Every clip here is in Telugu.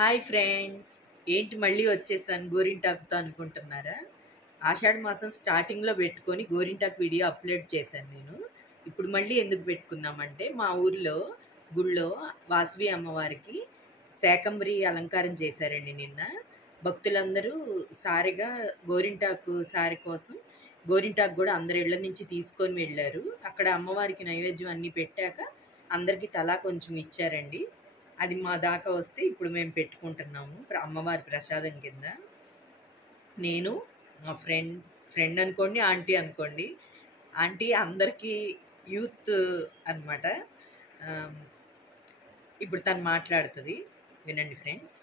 హాయ్ ఫ్రెండ్స్, ఏంటి మళ్ళీ వచ్చేసాను గోరింటాకుతో అనుకుంటున్నారా? ఆషాఢ మాసం స్టార్టింగ్లో పెట్టుకొని గోరింటాకు వీడియో అప్లోడ్ చేశాను నేను. ఇప్పుడు మళ్ళీ ఎందుకు పెట్టుకున్నామంటే మా ఊరిలో గుళ్ళో వాసవి అమ్మవారికి శాకంబరి అలంకారం చేశారండి నిన్న. భక్తులందరూ సారిగా గోరింటాకు సారి కోసం గోరింటాకు కూడా అందరి ఇళ్ళ నుంచి తీసుకొని వెళ్ళారు. అక్కడ అమ్మవారికి నైవేద్యం అన్నీ పెట్టాక అందరికీ తలా కొంచెం ఇచ్చారండి. అది మా దాకా వస్తే ఇప్పుడు మేము పెట్టుకుంటున్నాము అమ్మవారి ప్రసాదం కింద. నేను మా ఫ్రెండ్ అనుకోండి, ఆంటీ అనుకోండి. ఆంటీ అందరికీ యూత్ అనమాట. ఇప్పుడు తను మాట్లాడుతుంది, వినండి ఫ్రెండ్స్.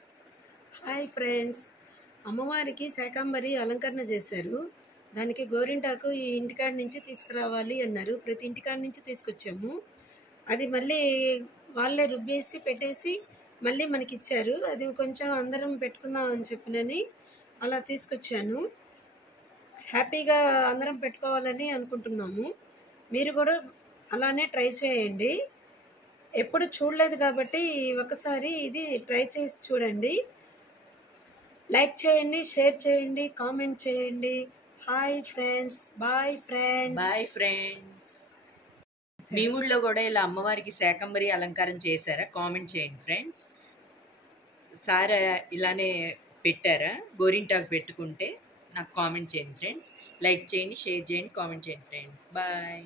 హాయ్ ఫ్రెండ్స్, అమ్మవారికి శాకంబరి అలంకరణ చేశారు. దానికి గోరింటాకు ఈ ఇంటికాడ నుంచి తీసుకురావాలి అన్నారు. ప్రతి ఇంటికాడ నుంచి తీసుకొచ్చాము. అది మళ్ళీ వాళ్ళే రుబ్బేసి పెట్టేసి మళ్ళీ మనకి ఇచ్చారు. అది కొంచెం అందరం పెట్టుకుందాం అని చెప్పినని అలా తీసుకొచ్చాను. హ్యాపీగా అందరం పెట్టుకోవాలని అనుకుంటున్నాము. మీరు కూడా అలానే ట్రై చేయండి. ఎప్పుడు చూడలేదు కాబట్టి ఒకసారి ఇది ట్రై చేసి చూడండి. లైక్ చేయండి, షేర్ చేయండి, కామెంట్ చేయండి. Hi friends, bye friends. Bye friends. మీ ఊళ్ళో కూడా ఇలా అమ్మవారికి శాకంబరి అలంకారం చేశారా? కామెంట్ చేయండి ఫ్రెండ్స్. సారా ఇలానే పెట్టారా? గోరింటాకు పెట్టుకుంటే నాకు కామెంట్ చేయండి ఫ్రెండ్స్. లైక్ చేయండి, షేర్ చేయండి, కామెంట్ చేయండి ఫ్రెండ్స్. బాయ్.